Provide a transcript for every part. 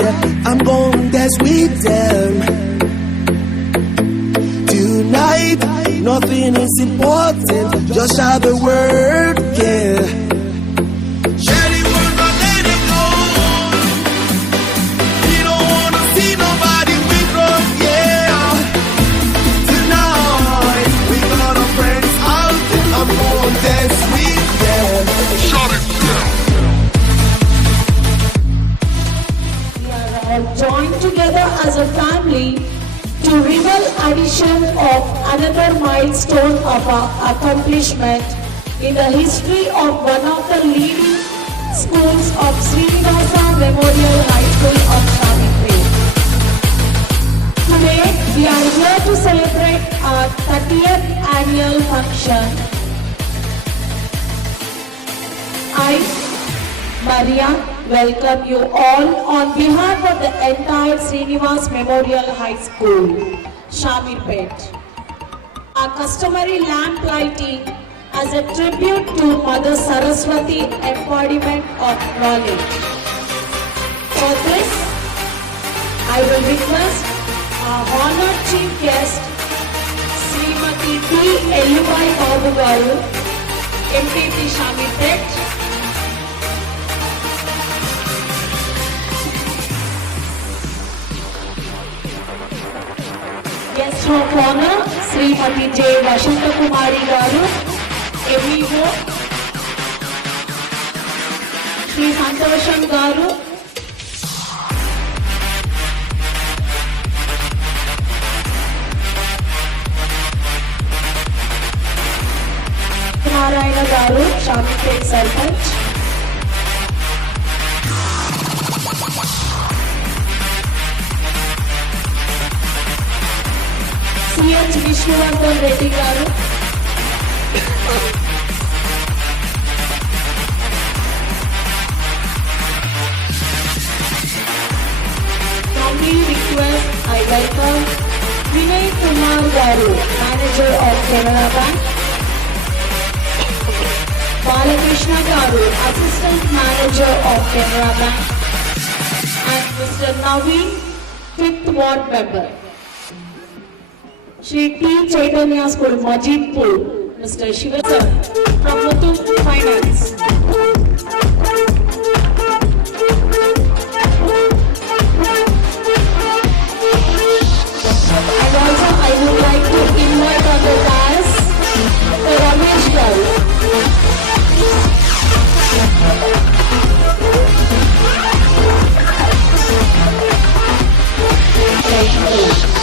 I'm going dance with them. Tonight, nothing is important, just shout the word, yeah. Share the word, but let it go. We don't wanna see nobody withdraw, yeah. Tonight, we got our friends out, I'm going dance with them. Shut it down. We are all joined together as a family to revel addition of another milestone of our accomplishment in the history of one of the leading schools of Srinivasa Memorial High School of Shamirpet. Today, we are here to celebrate our 30th annual function. I, Maria, welcome you all on behalf of the entire Srinivas Memorial High School, Shamirpet. Our customary lamp lighting as a tribute to Mother Saraswati, embodiment of knowledge. For this, I will request our honored chief guest, Srimati P. Ellubai Babu Garu, MPP Shamirpet. Guest of honor, Srimati J. Vashanta Kumari Garu, MEO, Sri Santosham Garu, Narayana Garu, Shamirpet Sarpanch, C.H. Vishnuvardhan Reddy Garu, kindly request I welcome Vinay Kumar Garu, Manager of Canara Bank, Balakrishna Garu, Assistant Manager of Canara Bank, and Mr. Naveen, 5th Ward Member. Shri T. Chaitanya School, Majidpur, Mr. Shivasar from Muthoot Finance. And also I would like to invite on the dais the Ramesh Garu. Thank you.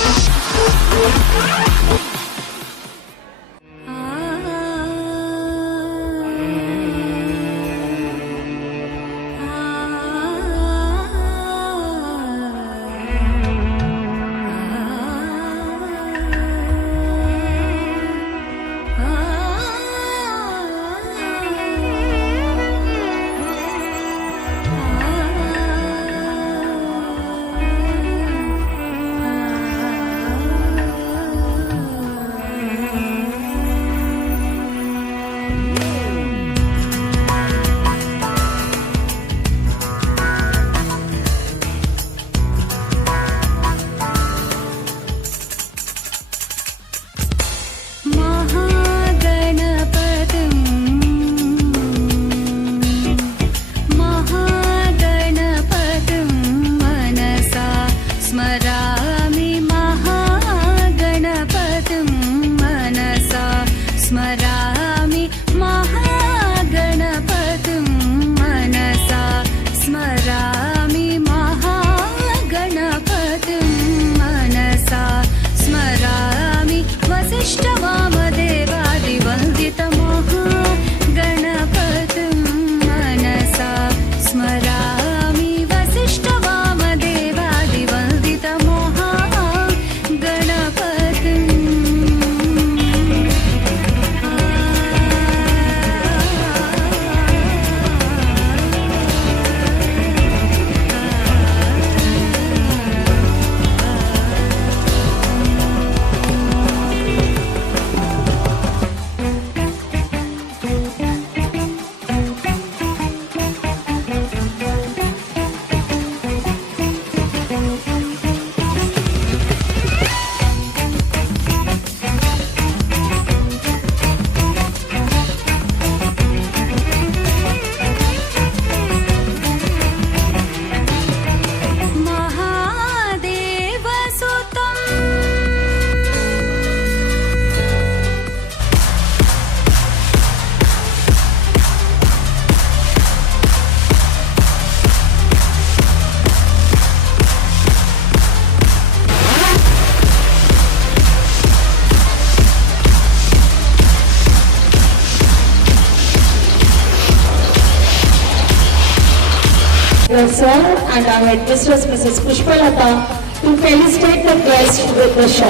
Director Sir and our headmistress Mrs. Pushpalata to felicitate the guest with the shawl.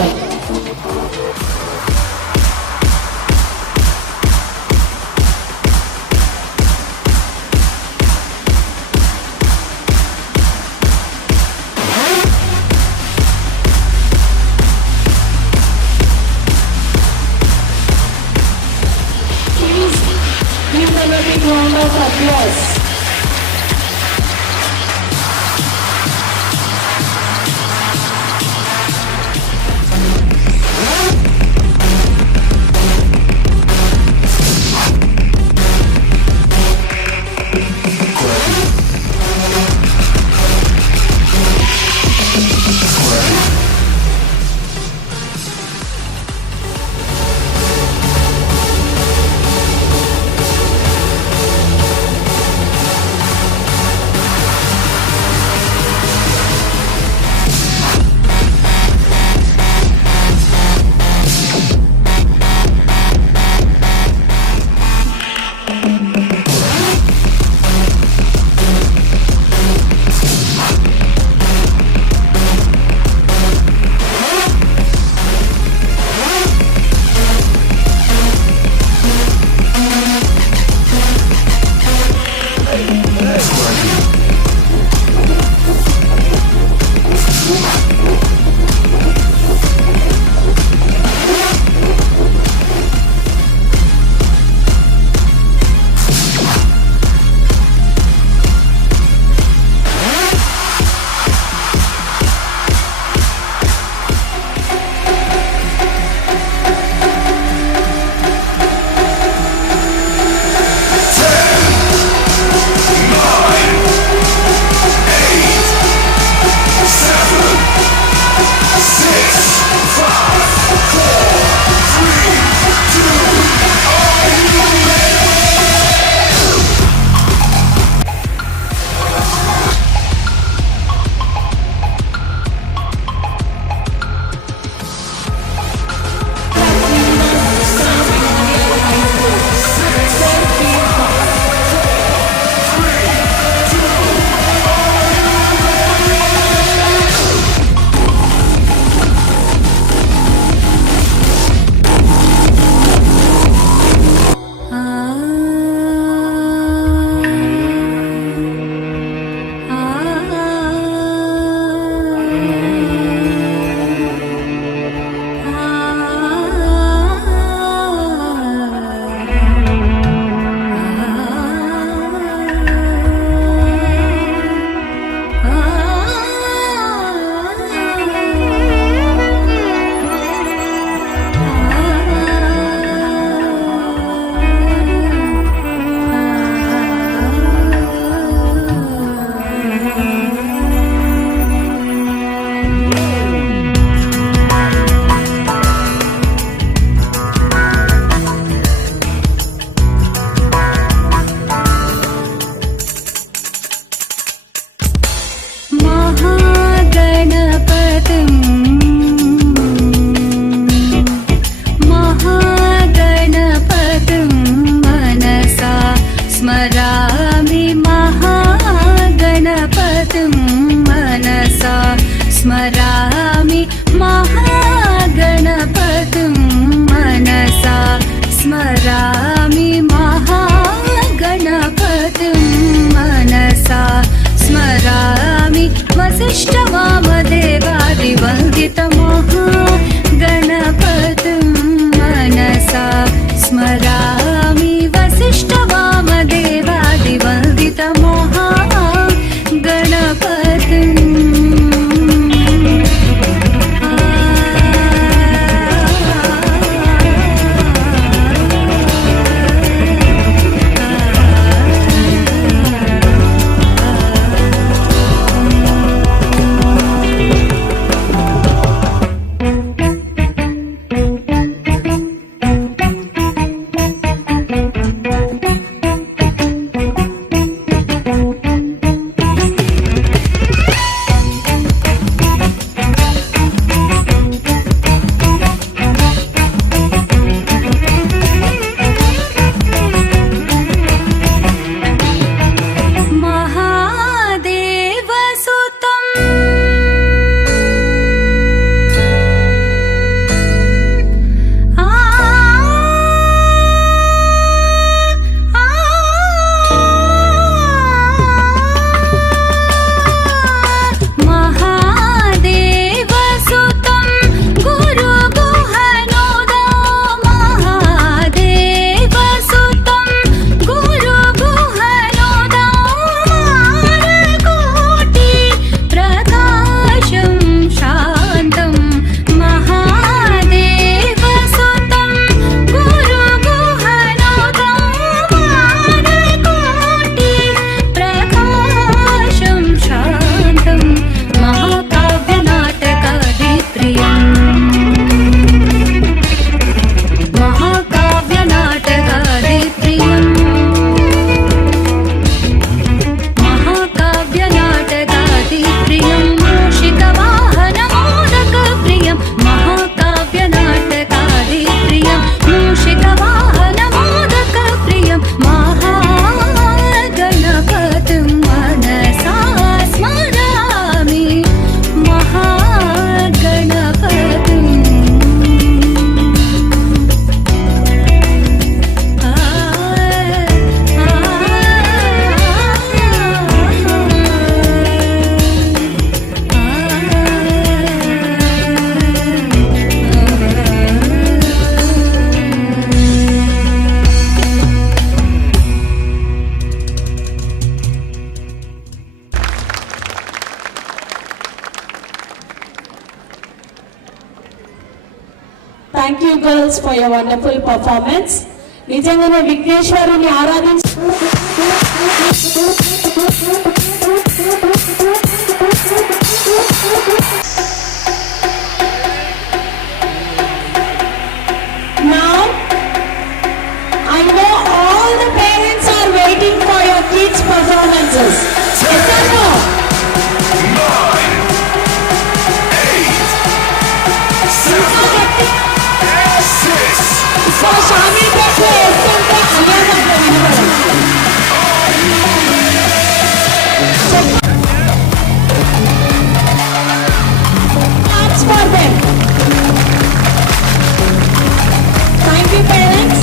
Please give them a big round of applause. Thank you girls for your wonderful performance. నిజంగానే విఘ్నేశ్వరుని ఆరాధించి Now, I know all the parents are waiting for your kids' performances. Yes or no? 9, 8, 7, 6. So, Shami Petro వేస్తుంటే అయ్యేదాకా వినబడదు. Claps for them. Thank you, parents.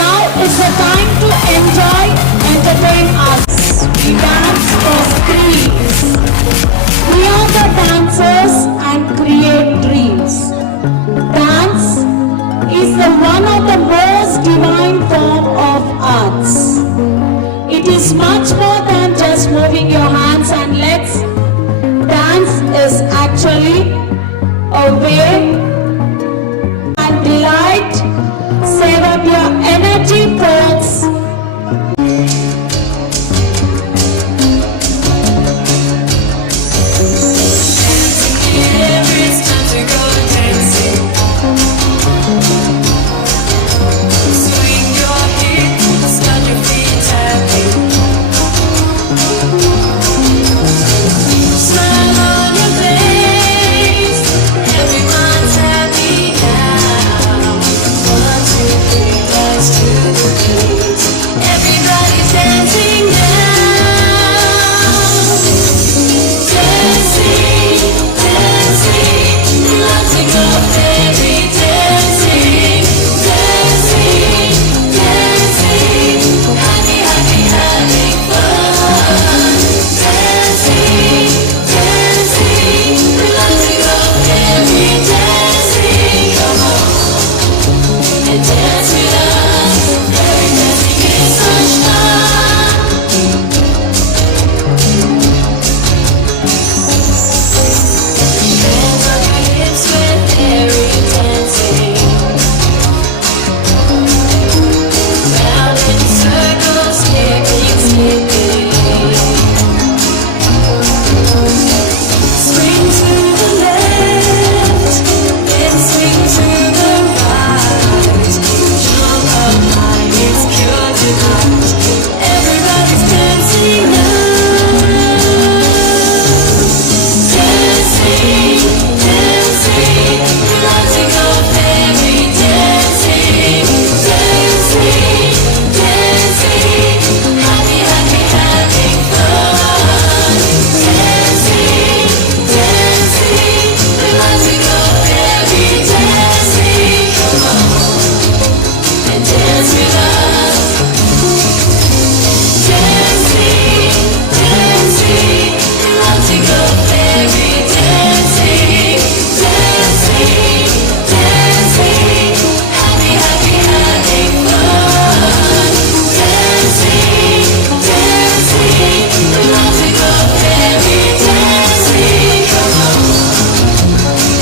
Now is the time to enjoy, entertain us. We dance for screens. We are the dancers and create dreams. Dance is the one of the most divine form of arts. It is much more than just moving your hands and legs. Dance is actually a way and delight. Save up your energy, folks. It's time to go dancing. Swing your hips, start your feet tapping. Smile on your face, everyone's happy now. 1, 2, 3, dance to the beat. Everybody's dancing now. Dancing, dancing, love to go fairy dancing, dancing, dancing, happy, happy, having fun. Dancing, dancing, love to go fairy dancing. Come on and dance with us. Fairy dancing is such fun. Hands on your hips with fairy dancing. Round in circles, skipping, skipping. Swing to the left, then swing to the right. Jump up high, it's pure delight. Everybody's dancing now. Dancing, dancing, love to go fairy dancing, dancing, dancing, happy, happy, having fun. Dancing, dancing, love to go fairy dancing. Come on and dance with us. Dancing, dancing, love to go fairy dancing, dancing, dancing, happy, happy, having fun. Dancing, dancing, love to go fairy dancing. Come on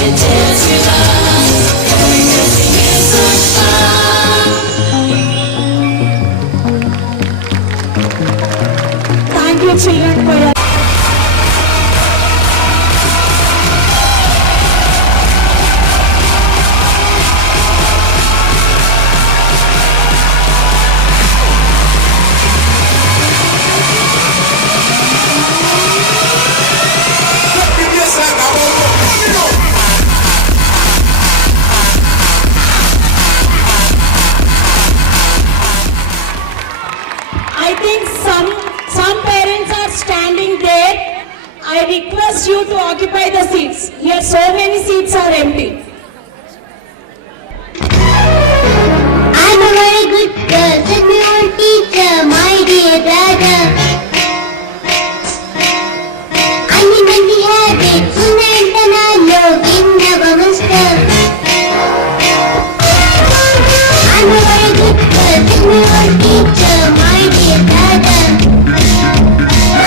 and dance with us. Fairy dancing is such fun. Thank you, children, for your I think some parents are standing there. I request you to occupy the seats. Here so many seats are empty. I'm a very good girl, send me your teacher, my dear brother. I'm in the habit, Sunantanalo, Vinnavamaster. I'm a very good girl, send me your teacher, my dear brother.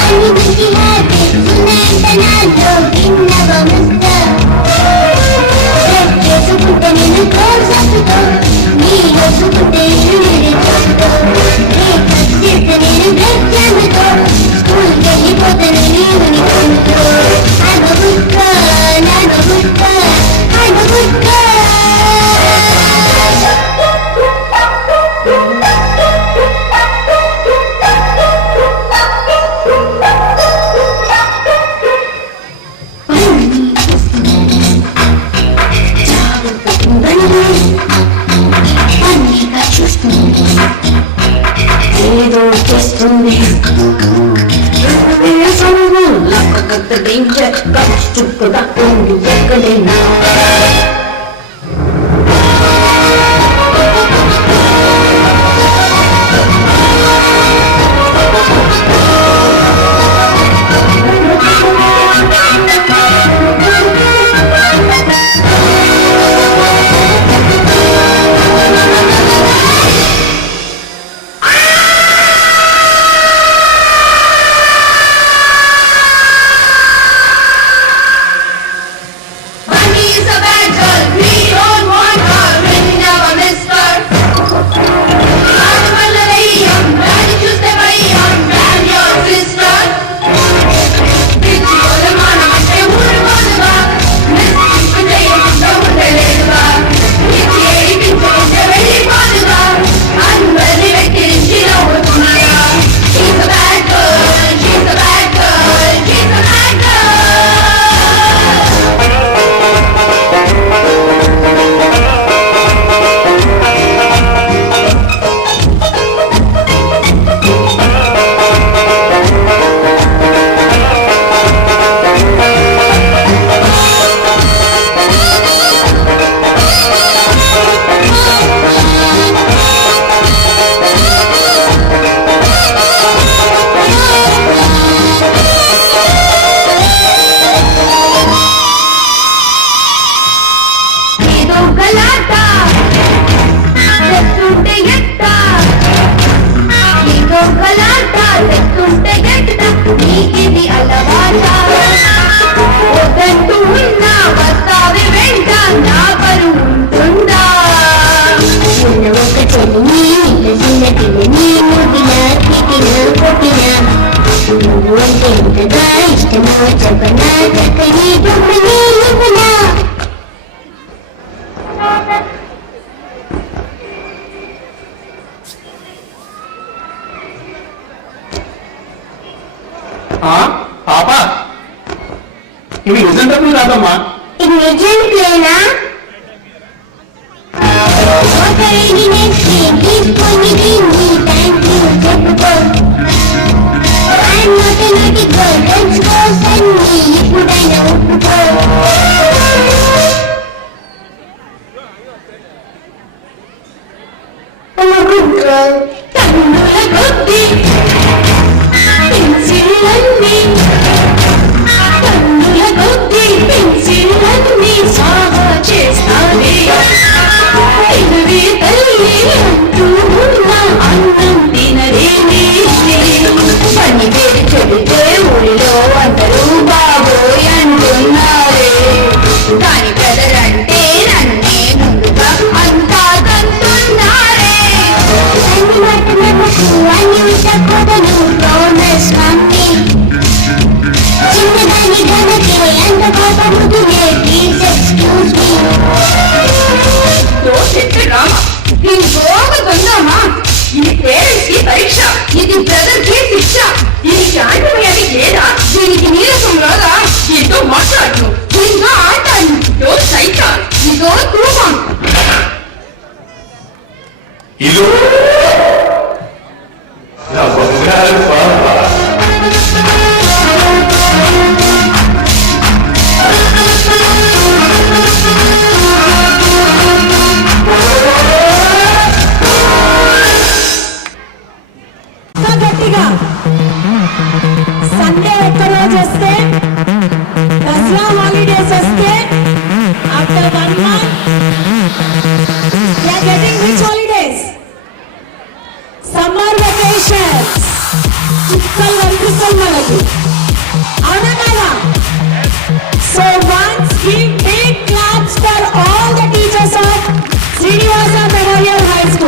I'm in the habit, Sunantanalo, Vinnavamaster. Let's get to put them in a course. దోసుకుంటే నేను break చేస్తూ స్కూల్కి వెళ్ళిపోతే నేను యూనిఫామ్తో I'm a good girl, I'm a good girl, I'm a good girl. అన్నీగా చూస్తుంది ఏదో చేస్తుంది లక్క danger చుట్టుగా ఉండి ఎక్కడైనా పాప ఇవి నిజం డబ్బులు కాదమ్మా. ఇది నిజం ప్లేనా ఒకరిని నెక్కి తీసుకొని దీన్ని థ్యాంక్ యూ చెప్పుకో I'm not a naughty girl, తెలుసుకో సన్ని ఇప్పుడైనా ఒప్పుకో I'm a good girl. కన్నుల కొద్ది పెన్సిళ్ళన్నీ కన్నుల కొద్ది పెన్సిళ్ళన్నీ సాగా చేస్తానే తినవే తల్లి అంటూ ఉన్న అన్నం తినరేనే పని పేరు చెబితే ఊరిలో అందరూ బాబోయ్ అంటున్నారే దాని బ్రదరంటే నన్నే ముందుగా అంతా తంతున్నారే అన్ని మాటలకు అన్ని విషకూడను ప్రామిస్ మమ్మీ చిన్నదాని గనకే అంత కోపముదులే ప్లీజ్ ఎక్స్క్యూజ్ మీ నేను బాగా కొందామా ఇది పేరెంట్స్ కి పరీక్ష ఇది బ్రదర్ కి శిక్ష ఇది శాంతమయ్యది లేదా దీనికి నీరసం రాదా ఏదో మాట్లాడు దీనిగా ఆటాను ఇదో సైతాన్ ఇదో తూఫాన్ ఇదో నా బంగారు పాప. గట్టిగా సండే ఒక్క రోజు వస్తే దసరా హాలిడేస్ వస్తే after 1 month we are getting which holidays? Summer vacations. చుక్కలు కనిపిస్తాయి మనకి అవునా కదా? So once give big claps for all the teachers of Srinivasa Memorial High School.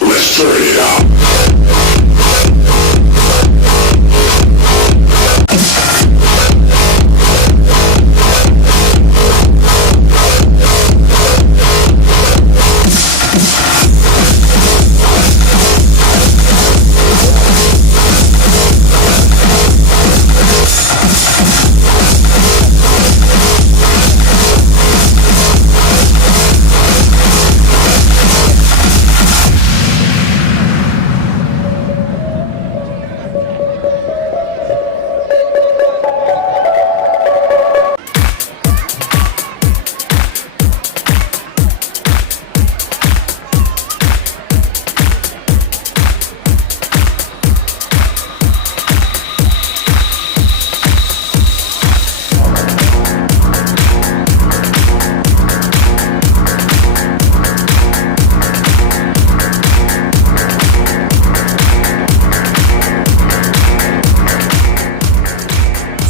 Let's turn it up.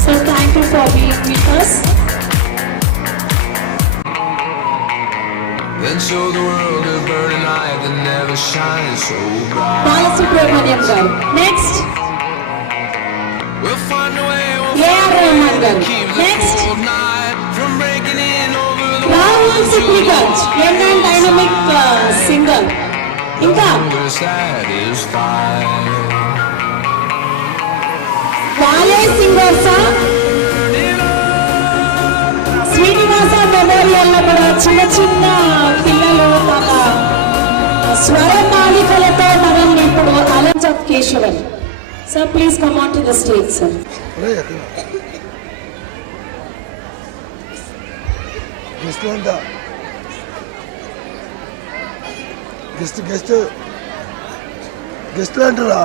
So thank you for being with us. Then show the world a burning light that never shines so bright. Balasubramaniam garu. Next, We'll find a way, we'll A.R. find a Rahman way garu. to keep the Next, cold night from breaking in over the Rahul Sipliganj, young and dynamic singer. Inka, we're satisfied. Vale singers Srinivasa memorial లో కూడా చిన్న చిన్న పిల్లలు తమ స్వర మాలికలతో మనల్ని ఇప్పుడు అలంజప్ Keshavan sir please come on to the stage sir. Guest అంట గెస్ట్ అంటారా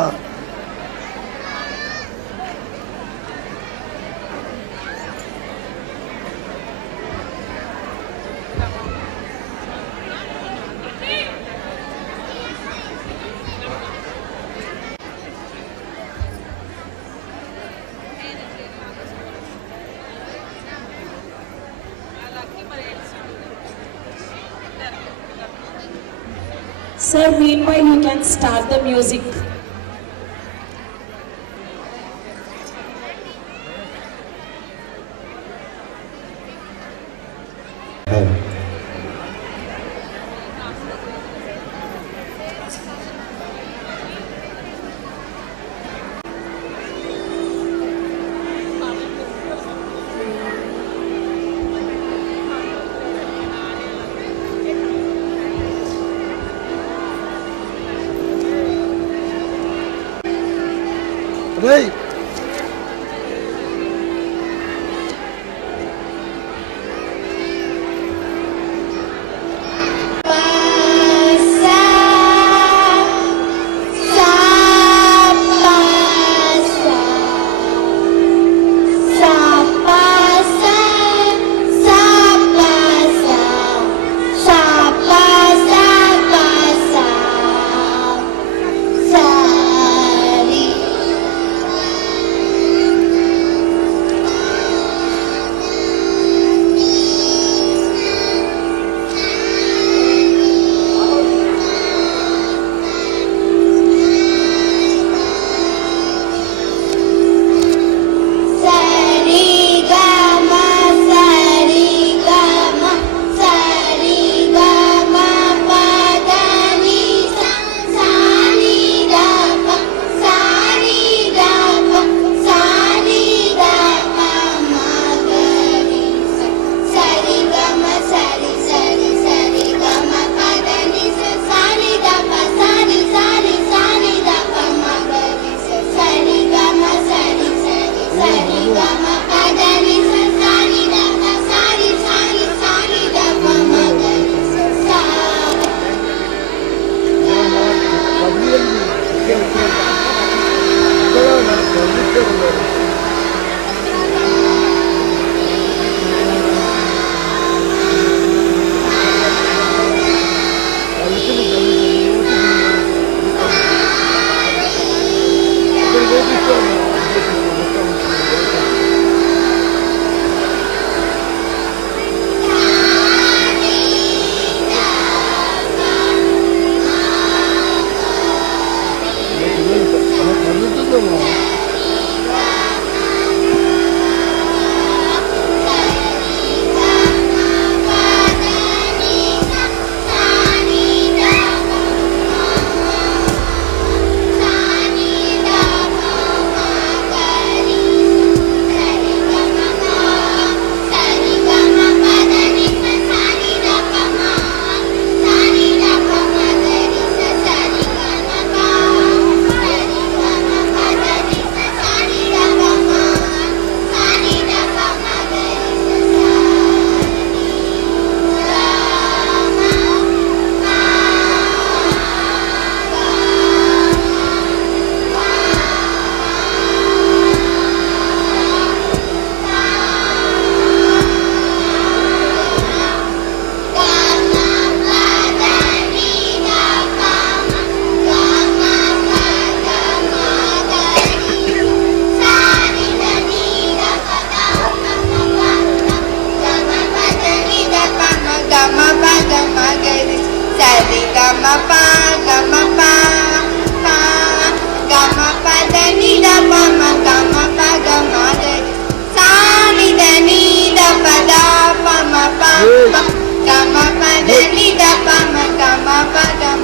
Sir, meanwhile you can start the music. రేయ్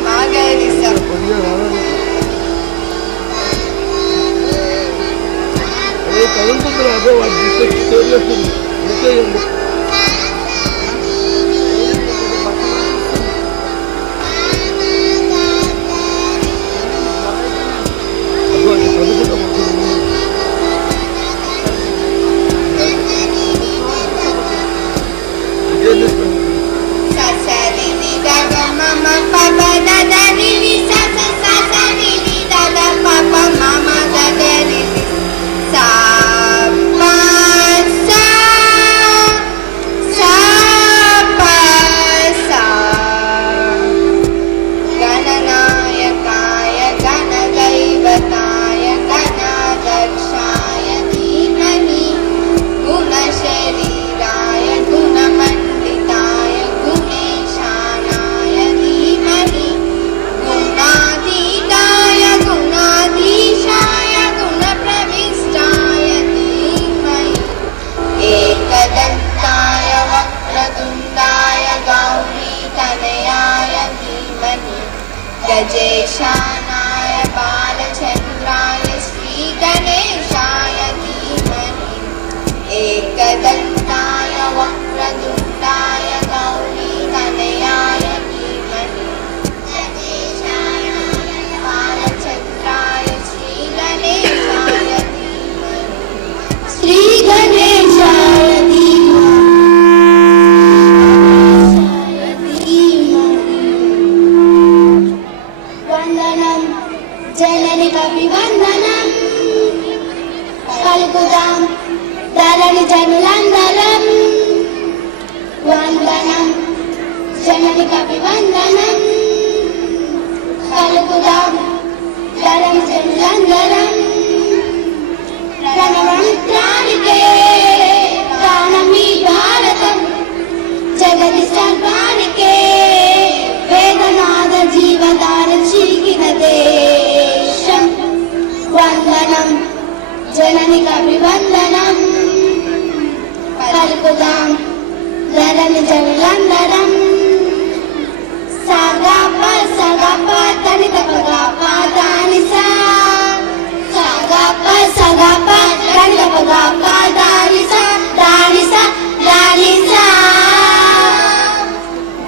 కొద్దిగా రావాలి. అదే కదులుతుంది అదే వాడు తీసుకొచ్చి ఇంకేయండి. गजेशानाय बालचन्द्राय श्रीगणेशाय धीमहि एकदन्ताय वक्रतुण्डाय गौरीतनयाय धीमहि गजेशानाय बालचन्द्राय श्रीगणेशाय धीमहि श्रीगणेशाय అభివందనం పలుకుదాం ధరణి జనులందరం వందనం జననికి అభివందనం పలుకుదాం ధరణి జనులందరం ప్రణవంత్రానికే ప్రాణమీ భారతం జగతి సర్వానికే వేదనాద జీవధార చీకిన దేశం వందనం జననికి అభివందనం పలుకుదాం ధరణి జనులందరం సాగాప సగాప తనిత పగాప దానిసా సాగాప సగాప తనిత పగాప దానిసా దానిసా దానిసా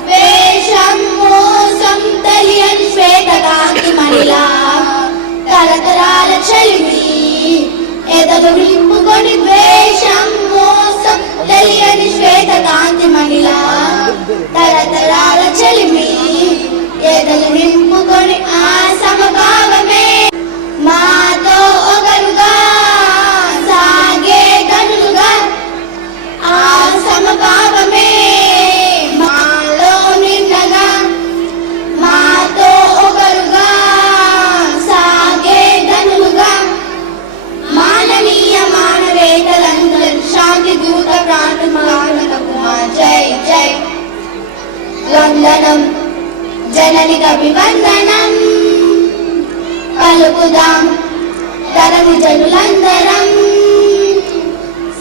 వేషం మోసం తెలియని శ్వేతకాంతి మహిళ తరతరాల చలిమి ఎదలు నింపుకొని ద్వేషం మోసం తెలియని శ్వేతకాంతి మహిళ తరతరాల చలిమి ఎదలు నింపుకొని ఆ సమభావమే మాతో ఒకరుగా సాగే గనులుగా ఆ సమభావమే మాలో నిన్నగా మాతో ఒకరుగా సాగే గనులుగా మాననీయ మానవేతలందరూ శాంతి దూత ప్రాణములకు మా జై జై వందనం జననికి అభివందనం పలుకుదాం ధరణి జనులందరం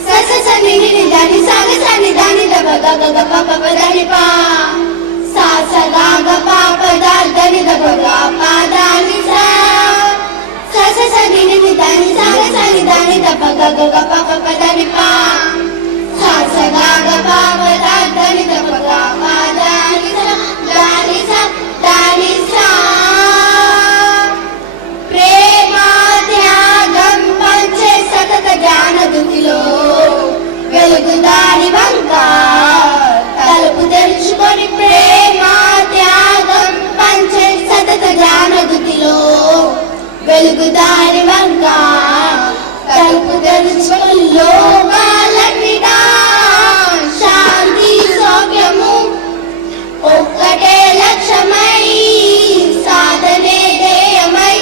ససని దని సాగసని దని దబ గగ గ ప ప దని పా సా స గ గ ప ప ద దని దబ గ ప దని సా ససని దని సాగసని దని దబ గ గ ప ప దని పా సా స గ గ ప ప ద దని దబ గ ప దని సా దని సా దని సా ప్రేమ త్యాగం పంచే సతత జ్ఞాన దుతిలో వెలుగుదాని వంక తలుపు తెరుచుకొని ప్రేమ త్యాగం పంచే సతత జ్ఞాన దుతిలో వెలుగుదాని వంక తలుపు తెరుచుకొని లోకాలన్నిటా శాంతి సౌఖ్యము ఒక్కటే లక్ష్యమై సాధనే ధ్యేయమై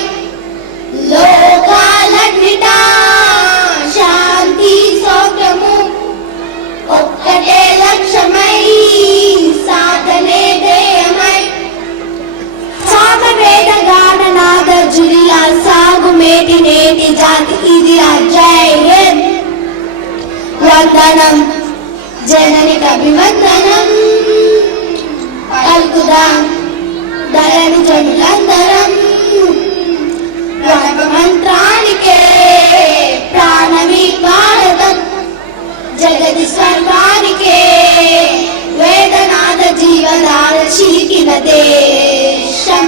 లోకాలన్నిటా శాంతి సౌఖ్యము ఒక్కటే లక్ష్యమై సాధనే ధ్యేయమై సామవేద గాననాద జులియా సాగు మేటి నేటి జాతి ఇది జై హింద్ వందనం జననికి అభివందనం పలుకుదాం ధరణి జనులందరం ప్రణవ మంత్రానికే ప్రాణమి భారతం జగతి స్వర్గానికే వేదనాద జీవనాద చిలికిన దేశం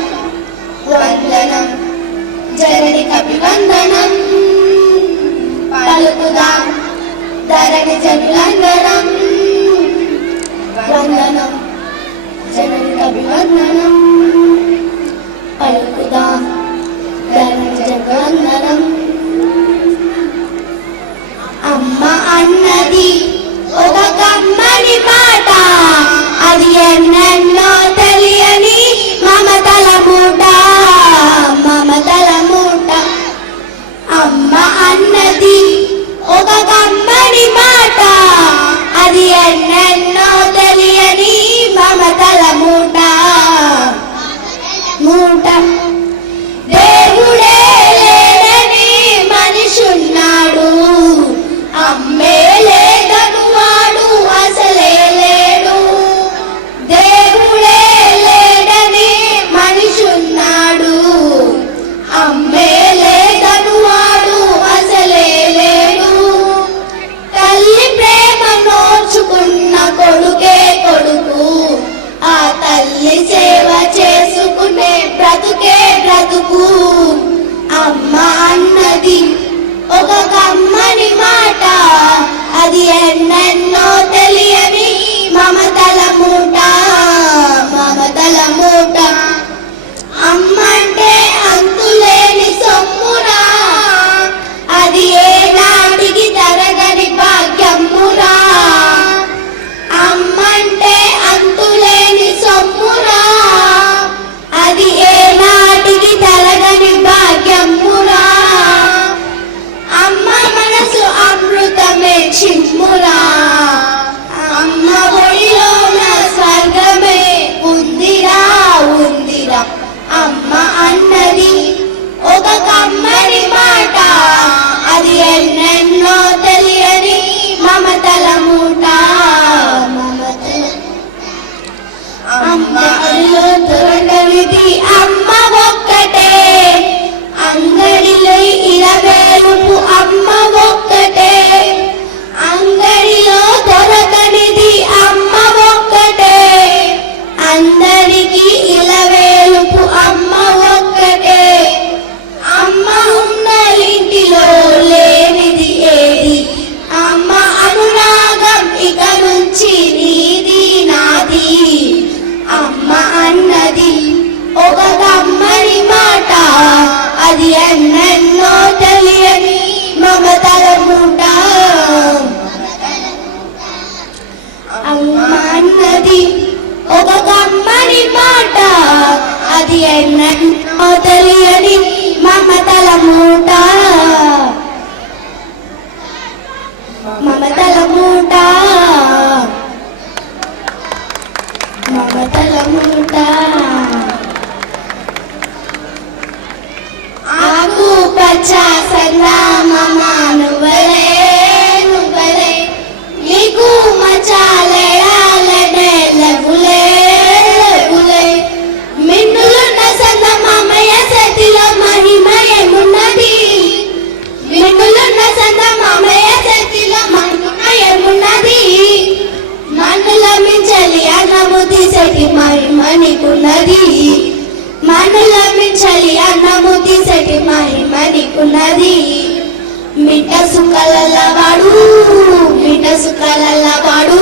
వందనం జనని కవివందనం పలుకుదాం ధరణి జనులందరం వందనం జనని కవివందనం పలుకుదాం ధరణి జనులందరం. అమ్మ అన్నది ఒక కమ్మని మాట, అది ఎన్నెన్నో తెలియని మమతల మూట, మమతల మూట. అమ్మ అన్నది ఒక కమ్మని మాట, అది ఎన్నెన్నో తెలియని మమతల మూట, మూట. దేవుడే లేడని మనిషున్నాడు, అమ్మే లేదను వాడు అసలే లేడు. దేవుడే లేడని మనిషున్నాడు, అమ్మే లేదను వాడు అసలే లేడు. తల్లి ప్రేమ నోచుకున్న కొడుకే కొడుకు, ఆ తల్లి సేవ చేసుకునే బ్రతుకే బ్రతుకు. అమ్మ అన్నది ఒక కమ్మని మాట, అది ఎన్నెన్నో తెలియని మమతల మూట, మమతల మూట. అమ్మంటే అంతులేని సొమ్మురా, అది ఏనాటికి తరగని భాగ్యమురా. అమ్మంటే అంతులేని సొమ్మురా, అది ఏనాటికి తరగని భాగ్యమురా. అమ్మ మనసు అమృతమే చిమ్మురా, అమ్మ ఒడిలోన స్వర్గమే ఉందిరా, ఉందిరా. అమ్మ అన్నది ఒక కమ్మని మాట, అది ఎన్నెన్నో తెలియని మమతల మూట, మమతల. అమ్మ అడిలో దొరకనిది అమ్మ ఒక్కటే, అంగడిలో ఇరవేలుపు అమ్మ ఒక్కటే. అంగడిలో దొరకనిది అమ్మ ఒక్కటే, అందరికీ ఇలవేలుపు అమ్మ ఒక్కటే. అమ్మ ఉన్న ఇంటిలో లేనిది ఏది, అమ్మ అనురాగం ఇక నుంచి నీది నాది. అమ్మ అన్నది ఒక కమ్మని మాట, అది ఎన్నెన్నో తెలియని మమతల మూట. అమ్మ అన్నది ఒక కమ్మని మాట, అది ఎన్నెన్నో తెలియని మమతల మూట, మమతల మూట, మమతల మూట. ఆకు పచ్చ సంగమమ నువ్వలే, నువ్వలే. నీకు మచాలేడాలనే లెవులే, లెవులే. మిన్నులున్న సంగమమయ సతిలో మహిమ ఏమున్నది, మిన్నులున్న సంగమమయ సతిలో మహిమ ఏమున్నది. మన్నుల మించలి అన్నము తీసటి మహిమ నీకున్నది, మన్నుల మించలి అన్నము తీసటి మహిమ నీకున్నది. మిట్ట సుకలల వాడు, మిట్ట సుకలల వాడు,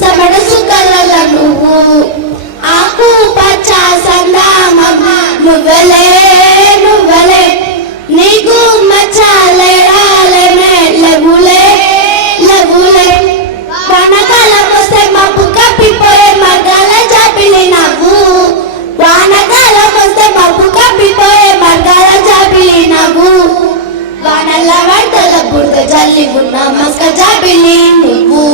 సమడ సుకలల నువ్వు. ఆకు పచ్చ సంగమమ నువ్వలే, నువ్వలే. నీకు మచాలేడాలనే లెవులే, లెవులే. వానకాలం వస్తే మబ్బు కప్పిపోయే మార్గాల జాబిలి నవ్వు, వానకాలం వస్తే మబ్బు కప్పిపోయే మార్గాల జాబిలి నవ్వు. వానల వడతల బురద జల్లి ఉన్న మస్క జాబిలి నువ్వు,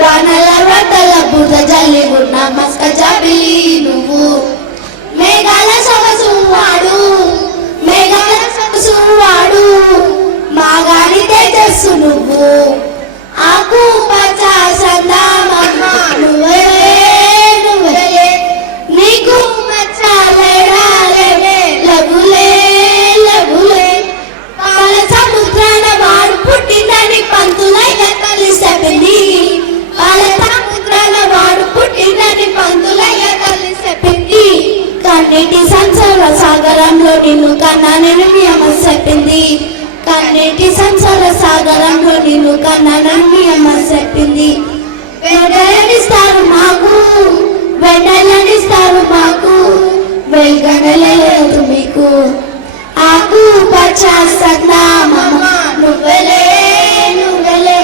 వానల వడతల బురద జల్లి ఉన్న మస్క జాబిలి నువ్వు. మేఘాల సొగసు సంసార సాగరంలో నిన్ను కన్నానని మీ అమ్మ చెప్పింది. కన్నీటి సంసార సాగరంలో నిన్ను కన్నానని మీ అమ్మ చెప్పింది. వెంటనిస్తారు మాకు, వెంటనిస్తారు మాకు, వెల్గనలేదు మీకు. ఆకు పచ్చ సద్నామమ్మ నువ్వెలే నువ్వెలే,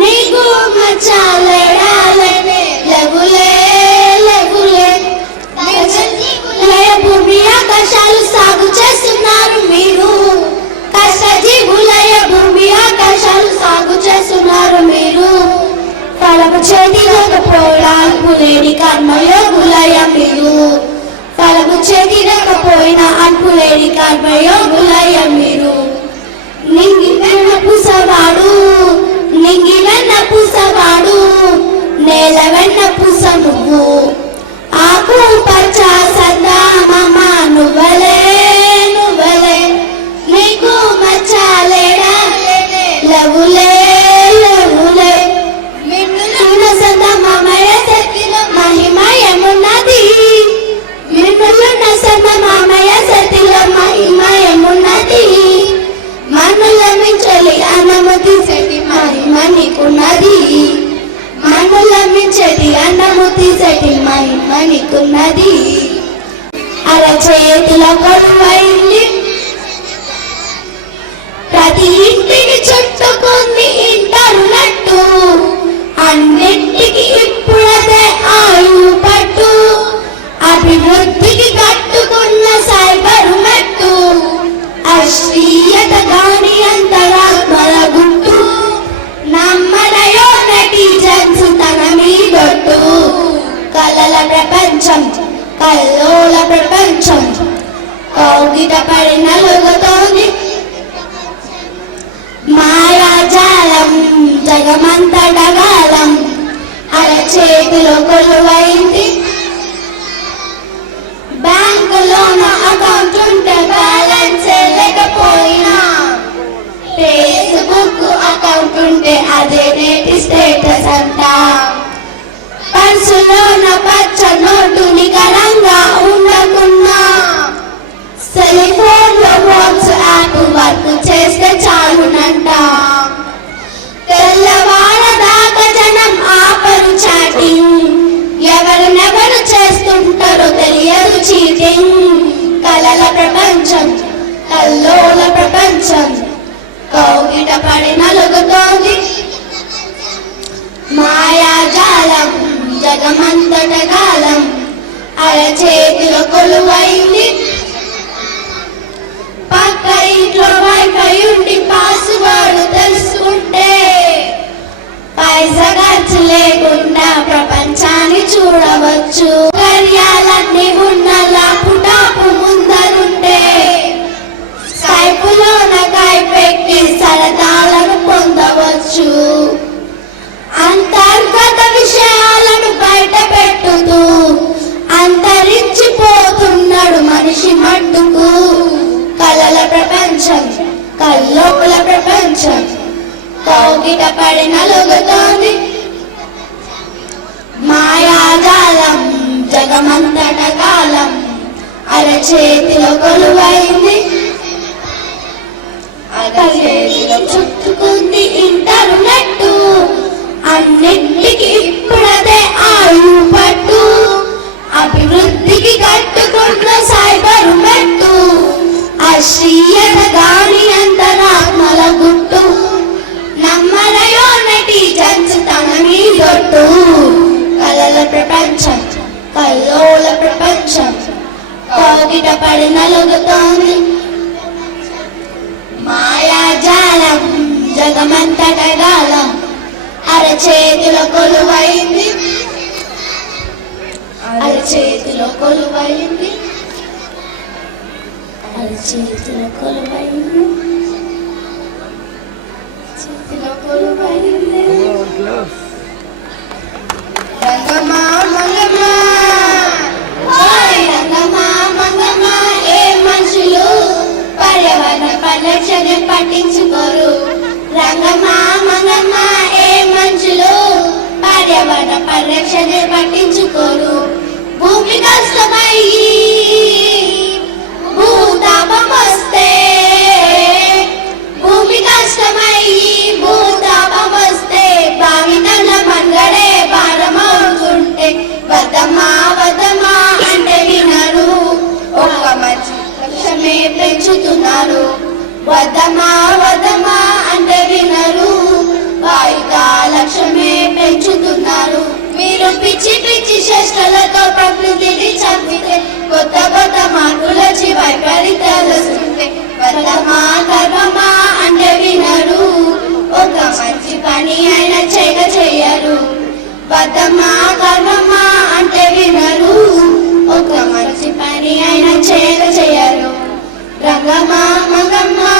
నీకు మచ్చాలేడాలనే లెగులే లెగులే. భూమి ఆకాశాలు సాగు చేస్తున్నారు మీరు, కష్టజీవులయ భూమి ఆకాశాలు సాగు చేస్తున్నారు మీరు. ఫలము చేతి లేకపోవడానికి లేని కర్మయోగులయ మీరు. ఫలము చేతి లేకపోయినా అల్పులేని కర్మయోగులయ మీరు. నింగిన పూసవాడు, నింగిన పూసవాడు, నేల వెన్న పూస నువ్వు. ఆకు పచ్చ సద్దామమ్మ నువ్వలే నువ్వలే, నీకు మచ్చాలేడా లవులే లవులే. మిన్నులున్న సద్దామయ్య శక్తిలో మహిమ ఏమున్నది, మిన్నులున్న సద్దామయ్య శక్తిలో మహిమ ఏమున్నది. మనుల మించలి అనుమతి శక్తి మహిమ నీకున్నది, మనుల మించలి అనుమతి శక్తి మహిమ నీకున్నది. అరచేతిలో కొలువైంది ప్రతి ఇంటిని చుట్టుకుంది ఇంటర్నెట్టు. అన్నింటికి ఇప్పుడదే ఆయువు పట్టు, అభివృద్ధికి కట్టుకున్న సైబర్ మెట్టు. అశ్లీయత గాని అంతరాత్మల గుట్టు, నమ్మడయో నెటిజన్స్ తన మీదొట్టు. కలల ప్రపంచం కల్లోల ప్రపంచం, కౌగిట పడి నలుగుతోంది మాయాజాలం జగమంతటగాలం. అరచేతిలో కొలువైంది బ్యాంకులోన అకౌంట్ ఉంటే బ్యాలెన్స్ లేకపోయినా, ఫేస్బుక్ అకౌంట్ ఉంటే అదే నేటి స్టేటస్ అంట. పర్సులోన పచ్చ నోటు నికరంగా ఉండకున్నా, సెల్ ఫోన్ లో వాట్సాప్ వర్క్ చేస్తే చాలునంట. తెల్లవారదాకా జనం ఆపరు చాటింగ్, ఎవరినెవరు చేస్తుంటారో తెలియదు చీటింగ్. కలల ప్రపంచం కల్లోల ప్రపంచం, కౌగిట పడి నలుగుతోంది మాయాజాలం జగమంతటగాలం. అరచేతిలో కొలువైంది పక్క ఇంట్లో వైఫై ఉండి పాస్వర్డ్ తెలుసుకుంటే, పైసా ఖర్చు లేకుండా ప్రపంచాన్ని చూడవచ్చు. కార్యాలన్నీ ఉన్న ల్యాప్టాప్ ముందరుంటే, స్కైపులోన కైపెక్కి సరదాలను పొందవచ్చు. అంతర్గత విషయాలను బయట పెట్టుతూ అంతరించిపోతున్నాడు మనిషి మట్టుకు. కలల ప్రపంచం కల్లోల ప్రపంచం, కౌగిట పడి నలుగుతోంది మాయాజాలం జగమంతటగాలం. అరచేతిలో కొలువైంది అరచేతిలో చుట్టుకుంది ఇంటర్నెట్టు. అన్నింటికి ఇప్పుడదే ఆయువు పట్టు, అభివృద్ధికి కట్టుకున్న సైబర్ మెట్టు. అశ్లీయత గాని అంతరాత్మల గుట్టు, నమ్మరయో నెటిజన్స్ తన మీదొట్టు. కలల ప్రపంచం కల్లోల ప్రపంచం, కౌగిట పడి నలుగుతోంది మాయాజాలం జగమంతటగాలం. అరచేతిలో కొలువైంది అరచేతిలో కొలువైంది అరచేతిలో కొలువైంది చేతిలో కొలువైంది. రంగమా మంగమా ఓయ్ రంగమా మంగమా, ఏ మనుషులు పర్యావరణ పరిరక్షణ పట్టించుకోరు. రంగమా మంగమా, ఏ మనుషులు పర్యావరణ పరిరక్షణ పట్టించుకోరు. భూమి కష్టమై లక్ష్యమే పెంచుతున్నారు. వద్దమా వద్దమా అంటే వినరు, వాయిదా లక్ష్యమే పెంచుతున్నారు. మీరు పిచ్చి పిచ్చి చేష్టలతో ప్రకృతిని చంపితే, కొత్త కొత్త మార్పులొచ్చి వైపరీత్యాలు వస్తుంటే, వద్దమా గర్వమా అంటే వినరు, ఒక మంచి పని అయినా చెయ్యరు. వద్దమా గర్వమా అంటే వినరు, ఒక మంచి పని అయినా చెయ్యరు. రంగమా మంగమ్మా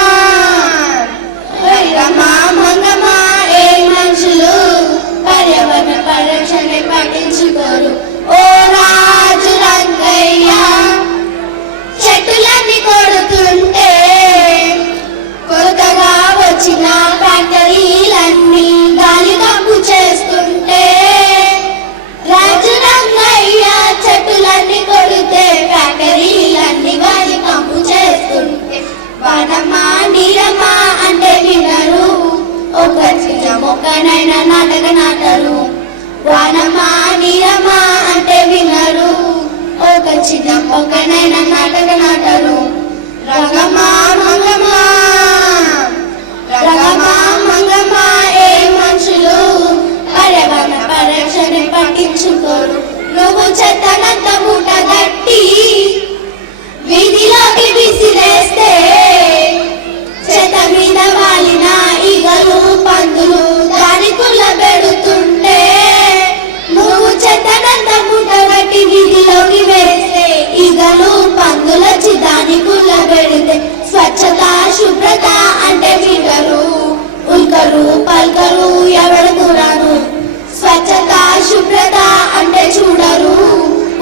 రంగమా మంగమ్మా ఏ మనుషులు పర్యావరణ పరిరక్షణ పట్టించుకోరు. ఓ రాజు రంగయ్య చెట్టులన్నీ కొడుతుంటే, కొత్తగా వచ్చిన ఫ్యాక్టరీలన్నీ గాలి కంపు చేస్తుంటే, రాజు రంగయ్య చెట్టులన్నీ కొడితే ఫ్యాక్టరీలన్నీ గాలి కంపు చేస్తుంటే, వనమా నీరమా అంటే వినరు, ఒక చిన్న మొక్కనైనా నాటరు. వనమా నీరమా అంటే వినరు, ఒక చిన్న మొక్కనైనా నాటరు. రంగమా మంగమా రంగమా మంగమా ఏ మనుషులు పర్యావరణ పరిరక్షణ పట్టించుకోరు. నువ్వు చెత్తనంత మూట గట్టి వీధిలోకి విసిరేస్తే, చెత్త మీద వాలిన ఈగలు పందులు దాని కుళ్ళ పెడుతుంటే, నువ్వు చెత్తనంత మూట గట్టి వీధిలోకి వేస్తే, ఈగలు పందులొచ్చి దాని కుళ్ళ పెడితే, స్వచ్ఛత శుభ్రత అంటే వినరు, ఉల్కరు పల్కరు ఎవరు కూడాను. స్వచ్ఛత శుభ్రత అంటే చూడరు,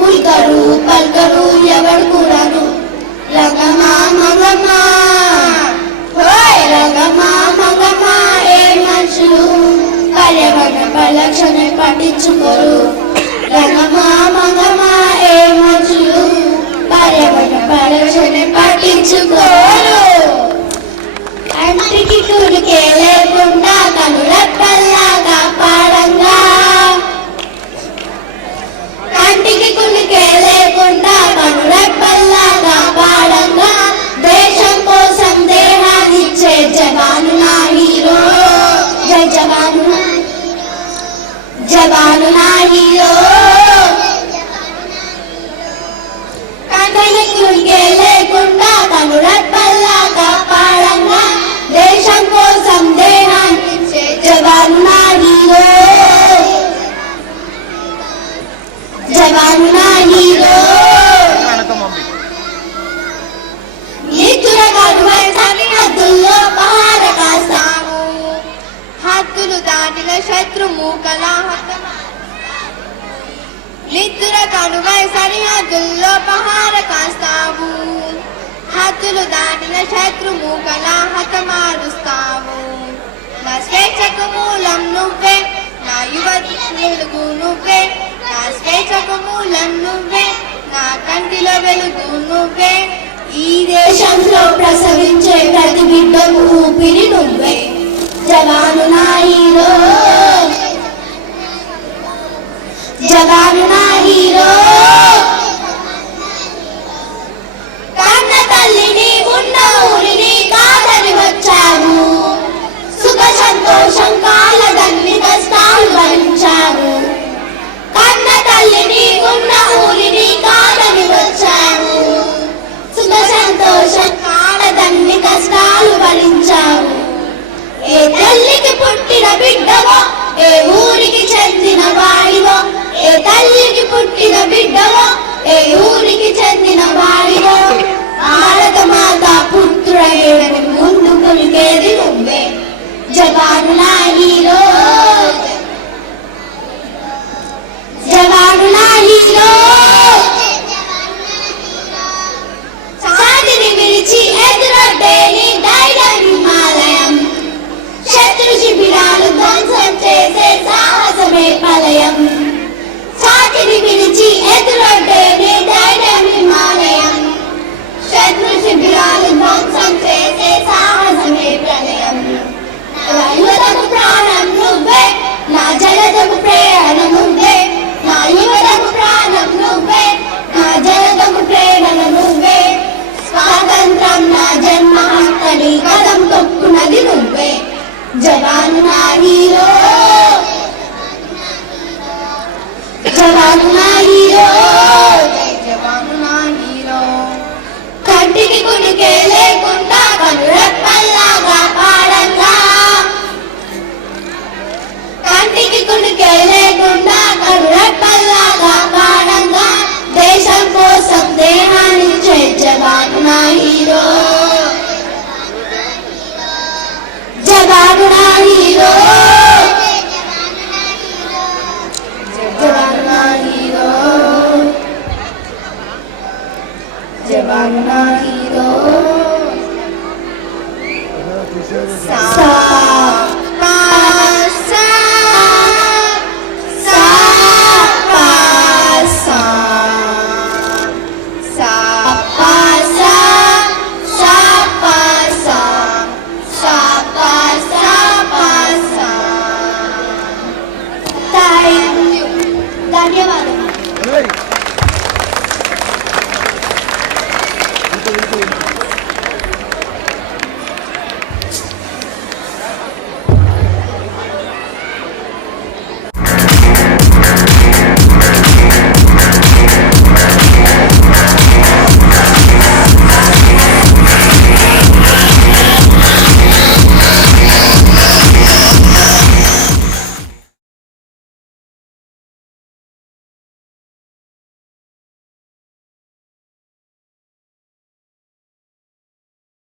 ఉల్కరు పల్కరు ఎవరు కూడాను. రంగమా మంగమ్మా రంగమా మంగమ్మా ఏ మనుషులు పర్యావరణ పరిరక్షణ పట్టించుకోరు. రంగమా మంగమ్మా ఏ మనుషులు పర్యావరణ పరిరక్షణ పట్టించుకోరు. కంటికి కుడికే లేకుండా కనురెప్పల్లాగా పాడంగా, కంటికి కుడికే లేకుండా కనురెప్పల్లాగా పాడంగా, దేశం కోసం దేహాన్నిచ్చే జవాను నా హీరో, జై జవాను జవాను నా హీరో. కంటికి కుడికే లేకుండా కనురెప్పల్లాగా పాడంగా, దేశం కోసం దేహాన్నిచ్చే జవాను నా హీరో, జవాను నా హీరో. హద్దుల్లో పహార కాస్తాము, హద్దులు దాటిన శత్రుమూకల నిద్ర కనువై సరిహద్దుల్లో పహార కాస్తావు, హద్దులు దాటిన శత్రుమూకల హతమారుస్తావు. నా స్వేచ్ఛకు మూలం నువ్వే, నా యువతి వెలుగు నువ్వే, నా స్వేచ్ఛకు మూలం నువ్వే, నా కంటిలో వెలుగు నువ్వే. ఈ దేశంలో ప్రసవించే ప్రతి బిడ్డకు ఊపిరి నువ్వే, జవాను నా హీరో, జవాను నా హీరో. కన్న తల్లిని ఉన్న ఊరిని కాదని వచ్చావు, సుఖ సంతోషం కాలదన్ని కష్టాలు భరించావు. కన్న తల్లిని ఉన్న ఊరిని కాదని వచ్చావు, సుఖ సంతోషం కాలదన్ని కష్టాలు భరించావు. ఏ తల్లికి పుట్టిన బిడ్డవో, ఏ ఊరికి చెందిన వాడివో, ఏ తల్లికి పుట్టిన బిడ్డవో, ఏ ఊరికి చెందిన వాడివో, భారత మాత పుత్రుడని ముందు కొలికేది నువ్వే, జవాను నా హీరో, జవాను నా హీరో. సాటిని విడిచి ఎదురొడ్డేని ధైర్యం హిమాలయం, శత్రు శిబిరాలు ధ్వంసం చేసే సాహసమే ప్రళయం. సాటిని విడిచి ఎదురొడ్డేని ధైర్యం హిమాలయం, శత్రు శిబిరాలు ధ్వంసం చేసే సాహసమే ప్రళయం. నా యువతకు ప్రాణం నువ్వే, నా జగతకు ప్రేరణ నువ్వే, నా యువతకు ప్రాణం నువ్వే, నా జగతకు ప్రేరణ నువ్వే. స్వాతంత్ర జవాను నా హీరో జవాను నా హీరో జై జవాను నా హీరో కంటికి కునికే లేకుండా కనురెప్పల్లాగా పాడంగా కంటికి కునికే లేకుండా కనురెప్పల్లాగా పాడంగా దేశం కోసం దేహాన్ని ఇచ్చే జవాను నా హీరో జవాను నా హీరో జవాను నా హీరో జవాను నా హీరో